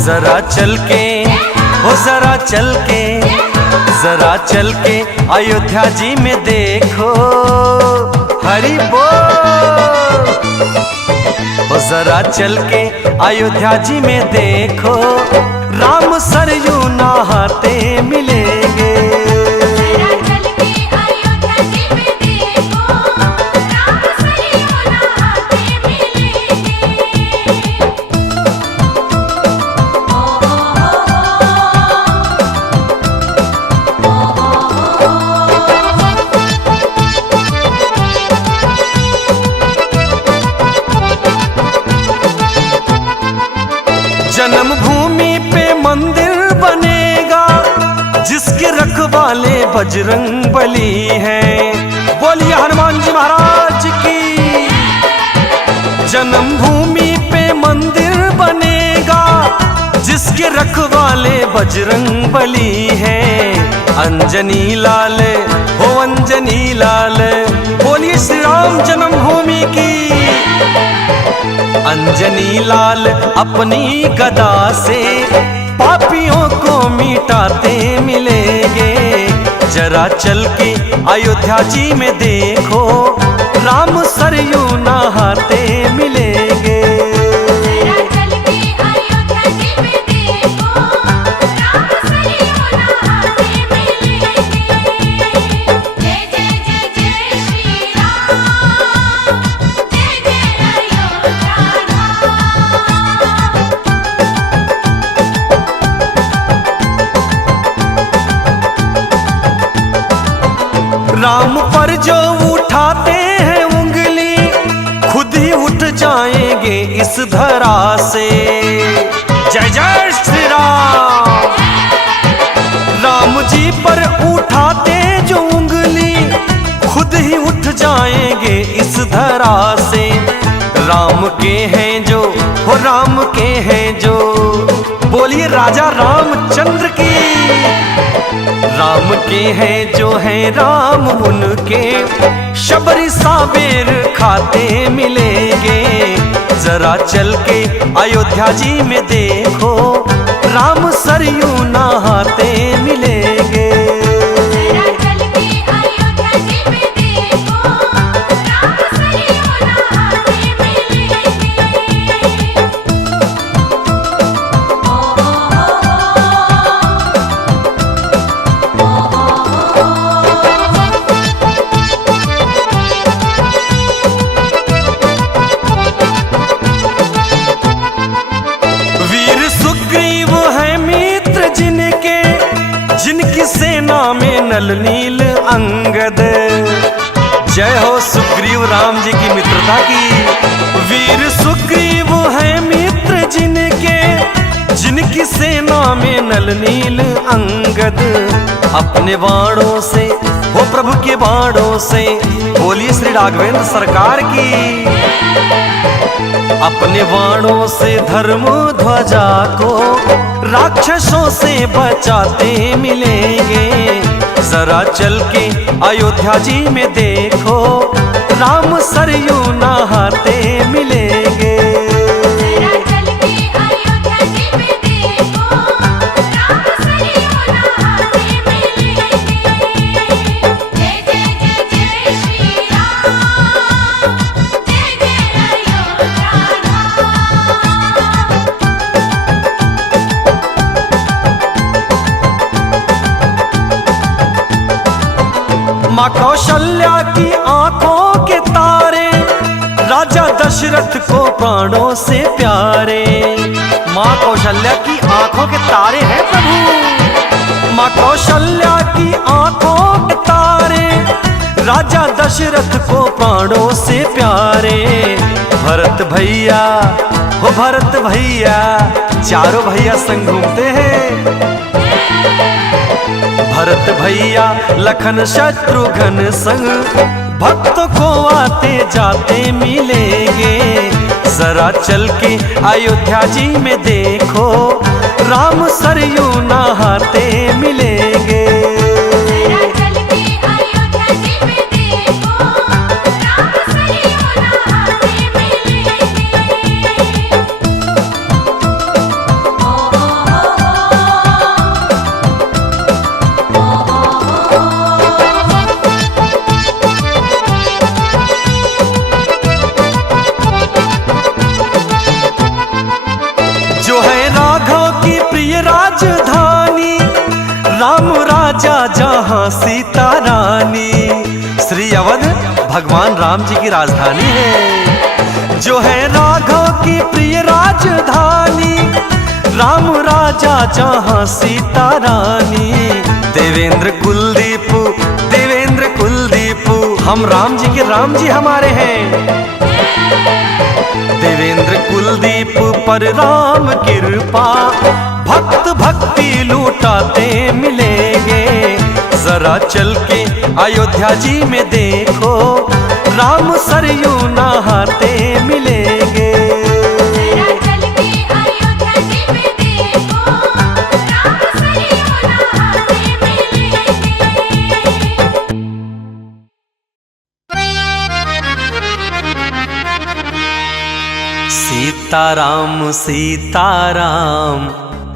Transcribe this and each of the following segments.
जरा चल के, हो जरा चल के, जरा चल के अयोध्या जी में देखो, हरि बोल। हो जरा चल के अयोध्या जी में देखो, राम सरयू नहाते मिलेंगे। जन्मभूमि पे मंदिर बनेगा, जिसके रखवाले बजरंग बली हैं। बोलिए हनुमान जी महाराज की। जन्मभूमि पे मंदिर बनेगा, जिसके रखवाले बजरंग बली हैं। अंजनी लाल हो अंजनी लाल, बोलिए श्री राम जन्मभूमि की। अंजनी लाल अपनी गदा से पापियों को मिटाते मिलेंगे। जरा चल के अयोध्या जी में देखो, राम सरयू नहाते मिलेंगे। राम पर जो उठाते हैं उंगली, खुद ही उठ जाएंगे इस धरा से। जय जय श्री राम। राम जी पर उठाते जो उंगली, खुद ही उठ जाएंगे इस धरा से। राम के हैं जो, हो राम के हैं जो, बोलिए राजा रामचंद्र की। राम के हैं जो हैं राम, उनके शबरी साबेर खाते मिलेंगे। जरा चल के अयोध्या जी में देखो, राम सरयू नहाते मिलेंगे। जिनकी सेना में नल नील अंगद। जय हो सुग्रीव राम जी की मित्रता की। वीर सुग्रीव है मित्र जिनके, जिनकी सेना में नल नील अंगद। अपने बाणों से, हो प्रभु के बाणों से, बोलिए श्री राघवेंद्र सरकार की। अपने बाणों से धर्म ध्वजा को राक्षसों से बचाते मिलेंगे। जरा चल के अयोध्या जी में देखो, राम सरयू नहाते मिलेंगे। माँ कौशल्या की आंखों के तारे, राजा दशरथ को प्राणों से प्यारे। माँ कौशल्या की आंखों के तारे हैं प्रभु। माँ कौशल्या की आंखों के तारे, राजा दशरथ को प्राणों से प्यारे। भरत भैया, हो भरत भैया, चारों भैया संग घूमते हैं। भरत भैया लखन शत्रुघ्न संग, भक्त को आते जाते मिलेंगे। जरा चल के अयोध्या जी में देखो, राम सरयू नहाते मिलेंगे। जो है राघव की प्रिय राजधानी, राम राजा जहाँ सीता रानी। श्री अवध भगवान राम जी की राजधानी है। जो है राघव की प्रिय राजधानी, राम राजा जहाँ सीता रानी। देवेंद्र कुलदीप, देवेंद्र कुलदीप, हम राम जी के राम जी हमारे हैं। देवेंद्र कुलदीप पर राम कृपा, भक्त भक्ति लूटाते मिलेंगे। जरा चल के अयोध्या जी में देखो, राम सरयू नहाते मिलेंगे। सीताराम सीताराम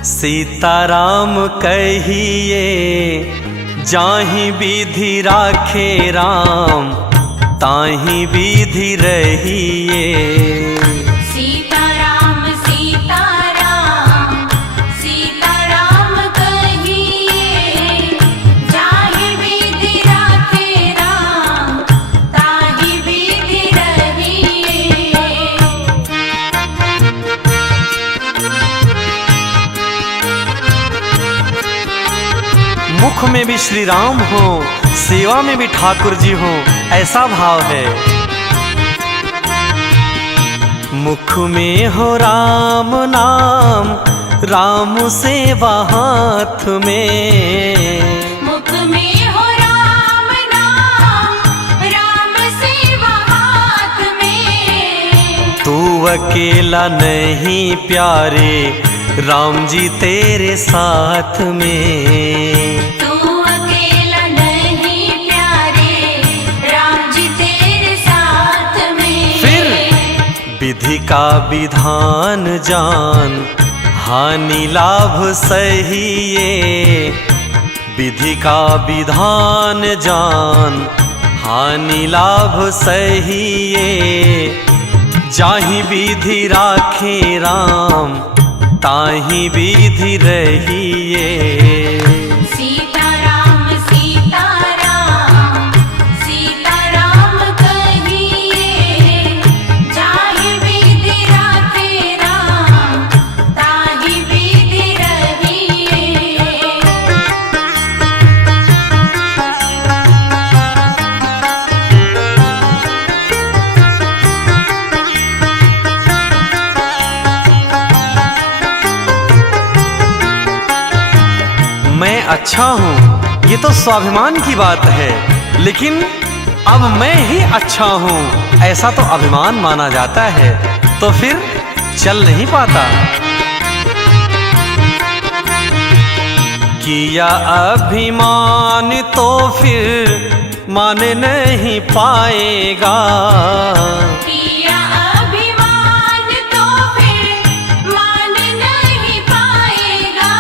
सीताराम कहिए, जाहि विधि राखे राम ताहि विधि रहिए। सीताराम सीताराम सीताराम कहिए, जाहि विधि राखे राम ताहि विधि रहिए। मुख में भी श्री राम हो, सेवा में भी ठाकुर जी हो, ऐसा भाव है। मुख में हो राम नाम, राम सेवा हाथ में। मुख में हो राम नाम, राम सेवा हाथ में। तू अकेला नहीं प्यारे, राम जी तेरे साथ में। तू अकेला नहीं प्यारे, राम जी तेरे साथ में। फिर विधि का विधान जान, हानि लाभ सहिए। विधि का विधान जान, हानि लाभ सहिए। जाहि विधि राखे राम ताहि विधि रहिए। सीताराम सीताराम सीताराम कहिए, जाहि विधि राखे राम ताहि विधि रहिए। मैं अच्छा हूँ ये तो स्वाभिमान की बात है, लेकिन अब मैं ही अच्छा हूँ ऐसा तो अभिमान माना जाता है, तो फिर चल नहीं पाता। किया अभिमान तो फिर मान नहीं पाएगा। किया अभिमान तो फिर मान नहीं पाएगा।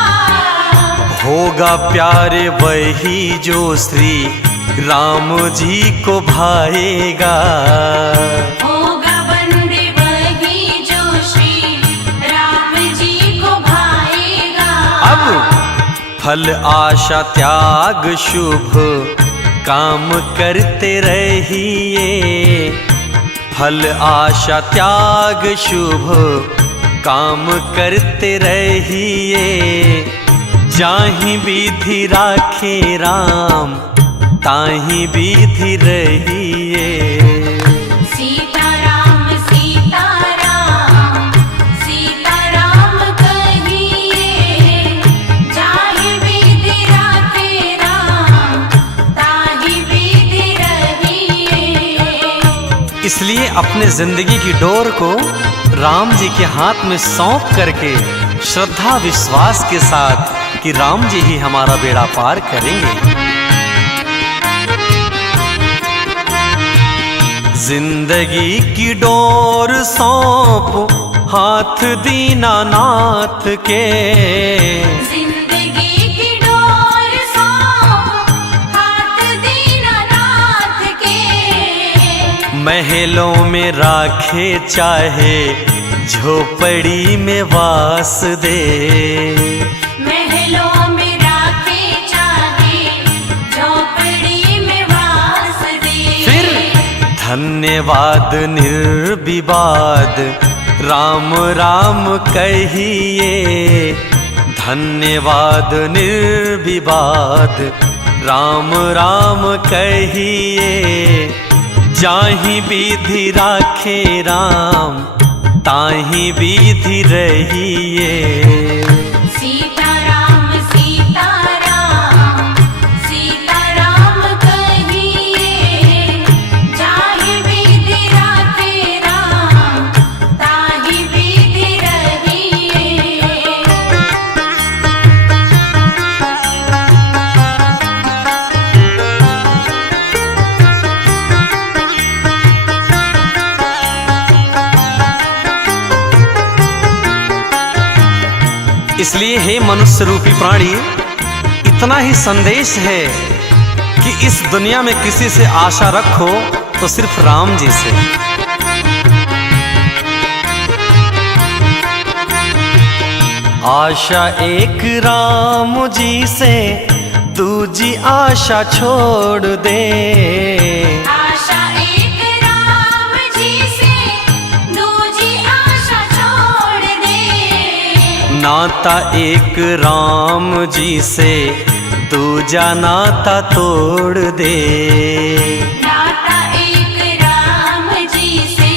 होगा प्यारे वही जो श्री राम जी को भाएगा। होगा बंदे वही जो श्री राम जी को भाएगा। अब फल आशा त्याग शुभ काम करते रहिए। फल आशा त्याग शुभ काम करते रहिए। जाहि विधि राखे राम ताहि विधि रहिए। सीताराम सीताराम सीताराम कहिए, जाहि विधि राखे राम ताहि विधि रहिए। इसलिए अपने जिंदगी की डोर को राम जी के हाथ में सौंप करके श्रद्धा विश्वास के साथ कि राम जी ही हमारा बेड़ा पार करेंगे। जिंदगी की डोर सौंप हाथ दीनानाथ के, जिंदगी की डोर सौंप हाथ दीनानाथ के। महलों में राखे चाहे झोपड़ी में वास दे, महलों में राखे चाहे झोपड़ी में वास दे। फिर धन्यवाद निर्विवाद राम राम कहिए, धन्यवाद निर्विवाद राम राम कहिए। जाहि विधि राखे राम ताहि विधि रहिए। सीताराम सीताराम सीताराम कहिए, जाहि विधि राखे राम ताहि विधि रहिए। इसलिए हे मनुष्य रूपी प्राणी, इतना ही संदेश है कि इस दुनिया में किसी से आशा रखो तो सिर्फ राम जी से। आशा एक राम जी से, दूजी आशा छोड़ दे। आशा एक राम जी से, दूजी आशा छोड़ दे। नाता एक राम जी से, दूजा नाता तोड़ दे। नाता एक राम जी से,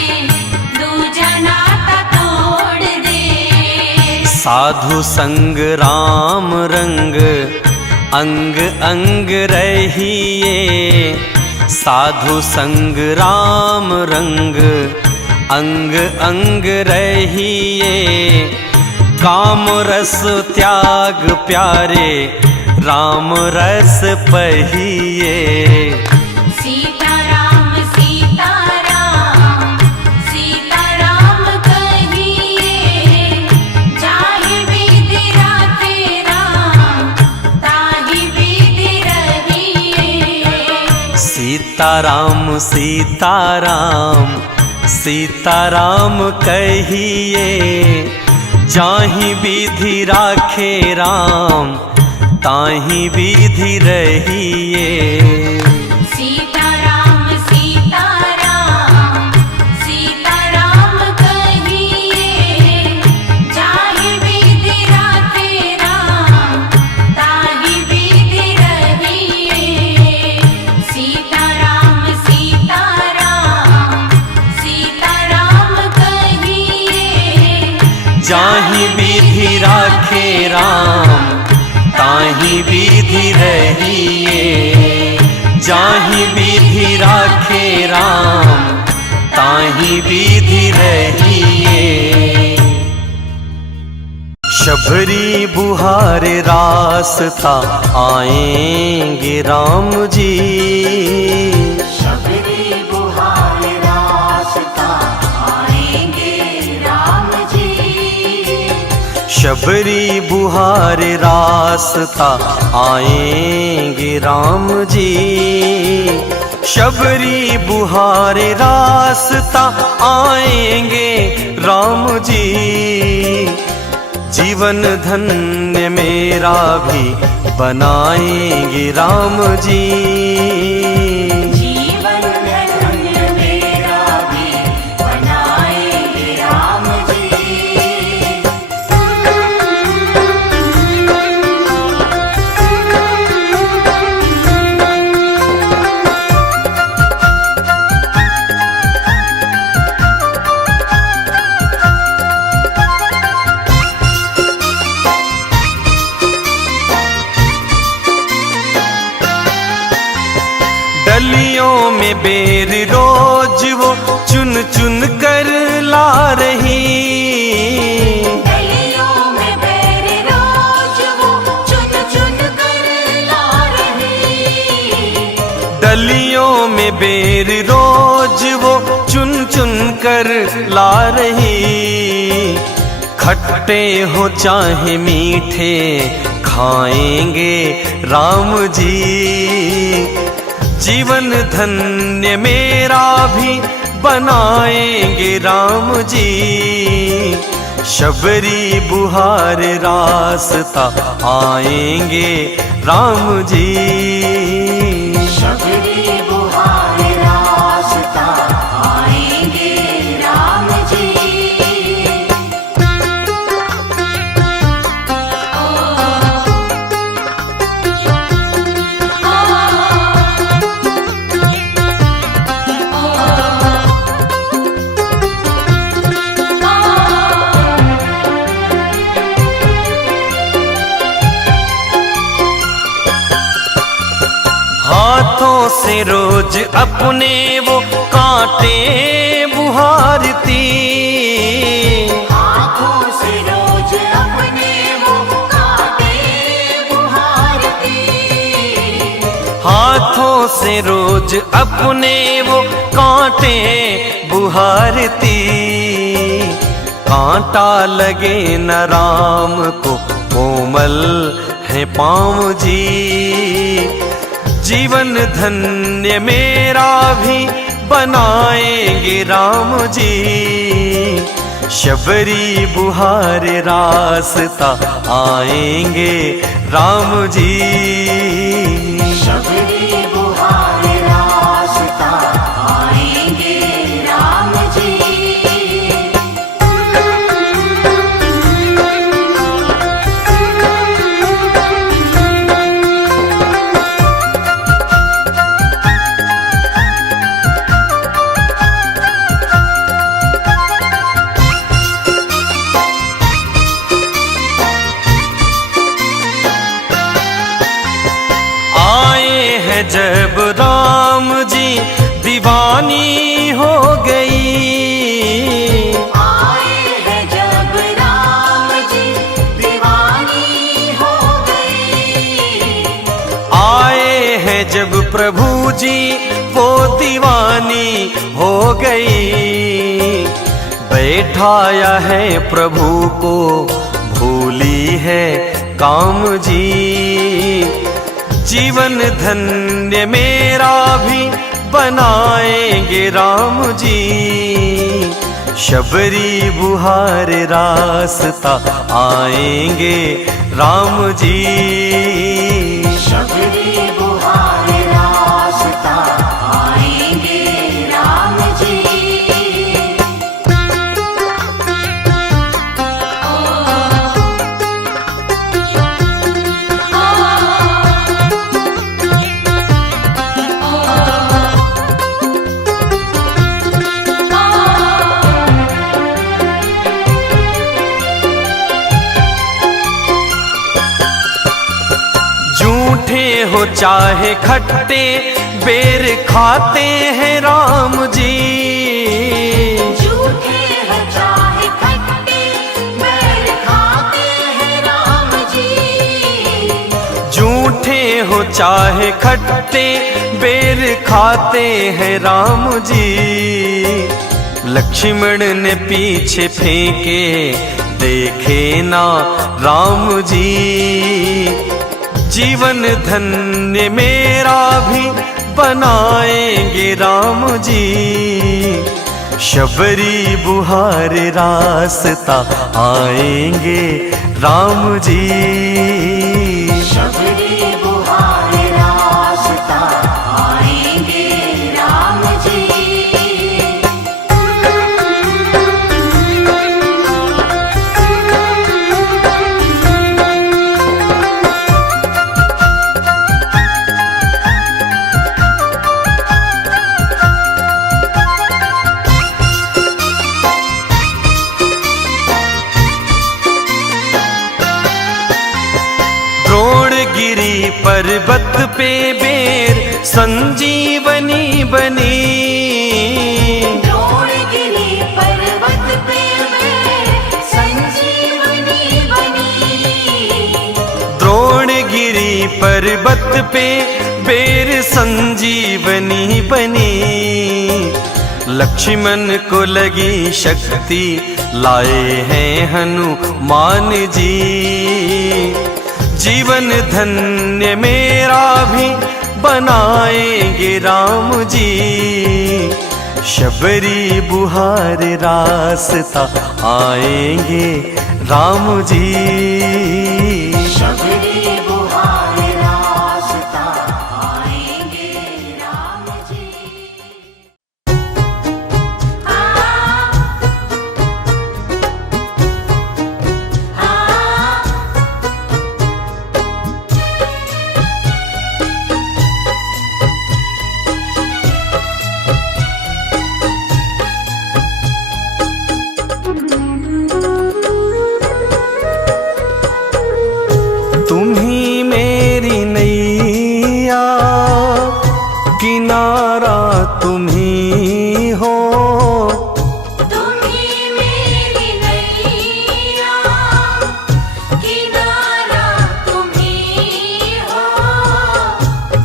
दूजा नाता तोड़ दे। साधु संग राम रंग अंग अंग रहिए, साधु संग राम रंग अंग अंग रहिए। काम रस त्याग प्यारे राम रस पहिए। सीताराम सीताराम सीताराम कहिए, जाहि विधि राखे राम ताहि विधि रहिए। सीताराम सीताराम सीताराम कहिए, जाहि विधि राखे राम ताहि विधि रहिए। सीताराम सीताराम सीताराम कहिए, जाहि विधि राखे राम ताहि विधि रहिए। सीताराम सीताराम सीताराम कहिए, जाहि विधि राखे राम ताहि विधि रहिए। जाहि विधि राखे राम ताहि विधि रहिए। शबरी बुहारे रास्ता आएंगे राम जी, शबरी बुहार रास्ता आएंगे राम जी। शबरी बुहारे रास्ता आएंगे राम जी। शबरी बुहारे रास्ता आएंगे राम जी। जीवन धन्य मेरा भी बनाएंगे राम जी। जीवन धन्य मेरा भी बनाएंगे राम जी। कर ला रही। खट्टे हो चाहे मीठे खाएंगे राम जी। जीवन धन्य मेरा भी बनाएंगे राम जी। शबरी बुहार रास्ता आएंगे राम जी। शबरी बुहार रास्ता आएंगे राम जी। हाथों से रोज अपने वो कांटे बुहारती। आँखों से रोज अपने वो कांटे बुहारती। हाथों से रोज अपने वो कांटे बुहारती। कांटा लगे न राम को कोमल है पाँव जी। जीवन धन्य मेरा भी बनाएंगे राम जी। शबरी बुहार रास्ता आएंगे राम जी। शबरी बुहार रास्ता आएंगे राम जी। जब राम जी दीवानी हो गई। आए हैं जब राम जी दीवानी हो गई। आए हैं जब प्रभु जी वो दीवानी हो गई। बैठाया है प्रभु को भूली है काम जी। जीवन धन्य मेरा भी बनाएंगे राम जी। शबरी बुहार रास्ता आएंगे राम जी। शबरी बुहार रास्ता आएंगे राम जी। झूठे हो चाहे खट्टे बेर खाते हैं राम जी। झूठे हो चाहे खट्टे बैर खाते हैं राम जी। झूठे हो चाहे खट्टे बेर खाते हैं राम जी। लक्ष्मण ने पीछे फेंके देखे ना राम जी। जीवन धन्य मेरा भी बनाएंगे राम जी। शबरी बुहार रास्ता आएंगे राम जी। शबरी बुहार रास्ता आएंगे राम जी। द्रोणगिरी पर्वत पे बेर संजीवनी बनी। द्रोणगिरी पर्वत पे बेर संजीवनी बनी। द्रोणगिरी पर्वत पे बेर संजीवनी बनी। लक्ष्मण को लगी शक्ति, लाए हैं हनुमान जी। जीवन धन्य मेरा भी बनाएंगे राम जी। शबरी बुहार रास्ता आएंगे राम जी। शबरी बुहार रास्ता आएंगे राम जी। तुम्ही मेरी नैया, किनारा तुम्ही हो। तुम्ही मेरी नैया, किनारा तुम्ही हो।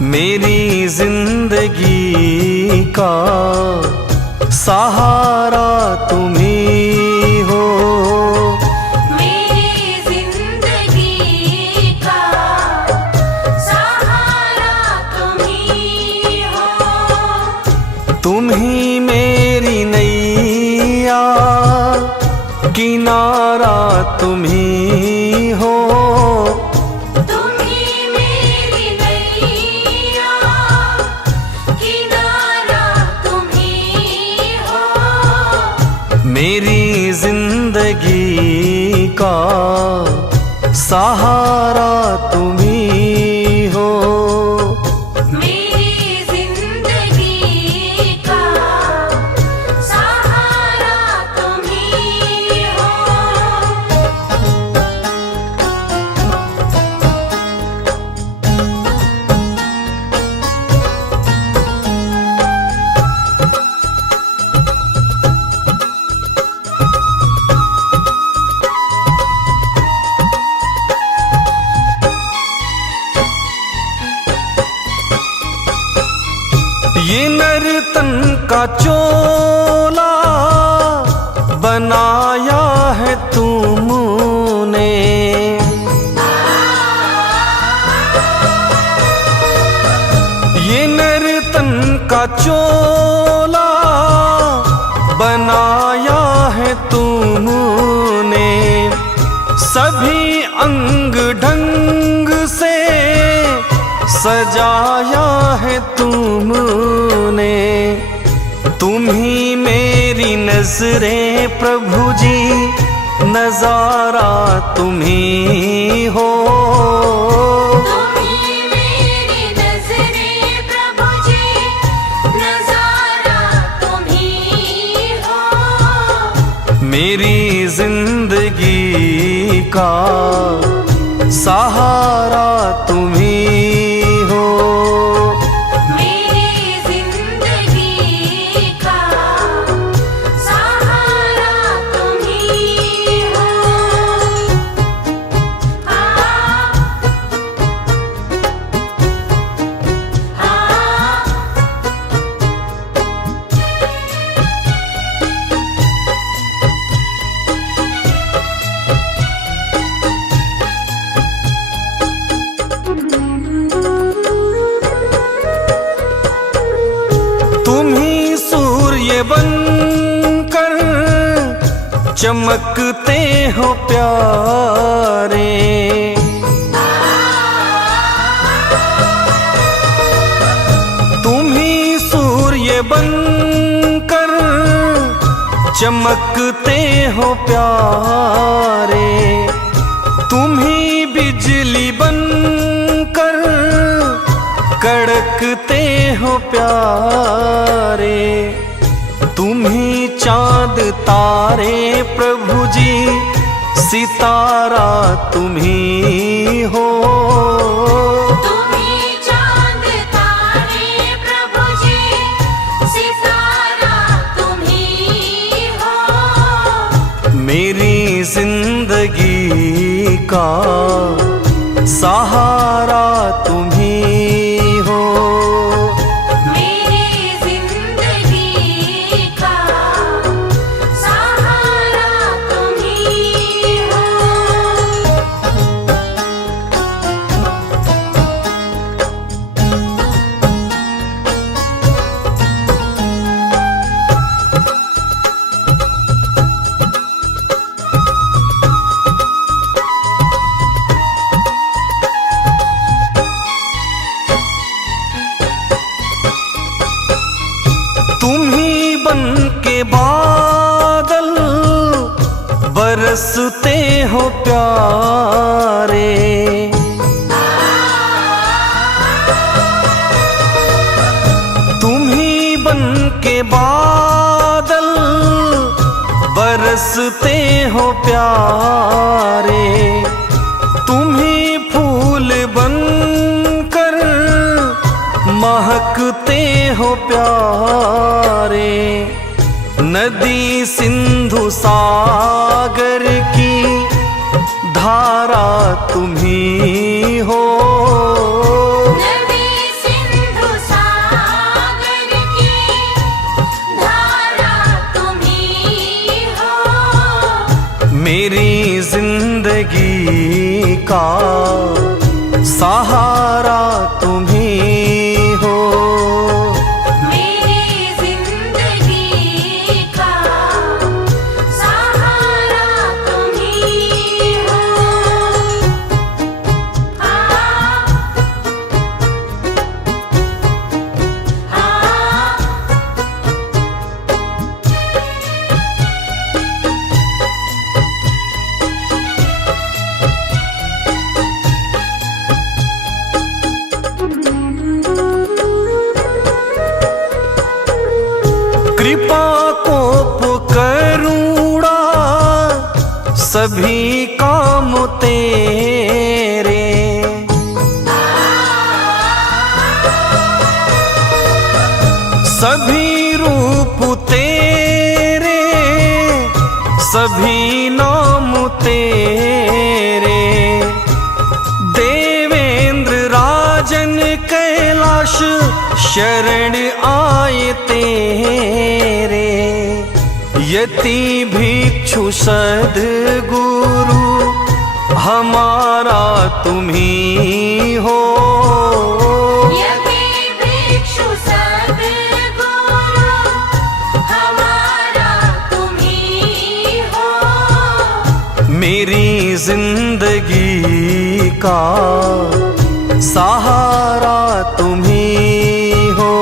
मेरी जिंदगी का सहारा तुम्ही हो। मेरी जिंदगी का सहारा तुम्ही हो। तुम्ही मेरी नैया, किनारा तुम्ही हो। तुम्ही मेरी नैया, किनारा तुम्ही हो। मेरी जिंदगी का सहारा तुम्ही हो। मेरी जिंदगी का सहारा तुम्ही हो। ये नर्तन का चोला बनाया है तुमने। ये नर्तन का चोला बनाया है तुमने। सभी अंग ढंग से सजाया है तुमने। तुम्ही मेरी नजरें प्रभु जी, नजारा तुम्ही हो। तुम्ही मेरी नजरें प्रभु जी, नजारा तुम्ही हो। मेरी जिंदगी का सहारा तुम्ही हो। मेरी जिंदगी का सहारा तुम्ही हो। तुम्ही सूर्य बनकर चमकते हो प्यारे। तुम्ही सूर्य बनकर चमकते हो प्यारे। तुम्ही बिजली बनकर कड़कते हो प्यारे। तुम्ही चांद तारे प्रभु जी, सितारा तुम्ही हो। तुम्ही चांद तारे प्रभु जी, सितारा तुम्ही हो। मेरी जिंदगी का सहारा तुम्ही हो। मेरी जिंदगी का बरसते हो प्यारे। तुम ही बन के बादल बरसते हो प्यारे। तुम ही फूल बन कर महकते हो प्यारे। नदी सिंधु सागर की धारा तुम ही हो। नदी सिंधु सागर की धारा तुम ही हो। मेरी जिंदगी का सहारा तुम ही हो। मेरी जिंदगी का सहारा तुम ही हो। कृपा कोप करुणा सभी काम तेरे। सभी रूप तेरे सभी नाम तेरे। देवेंद्र राजन कैलाश शरण आए तेरे। यति भिक्षु सद्गुरु हमारा तुम ही हो। यति भिक्षु सद्गुरु हमारा तुम ही हो। मेरी जिंदगी का सहारा तुम ही हो।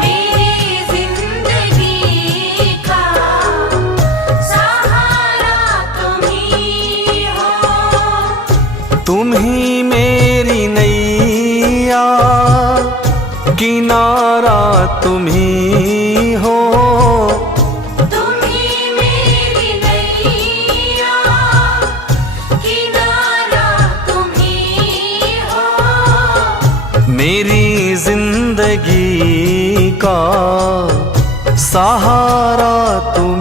मेरी जिंदगी का सहारा तुम ही हो। तुम ही मेरी नैया किनारा तुम ही हो। तुम ही मेरी नैया किनारा तुम ही हो। मेरी जिंदगी का सहारा तुम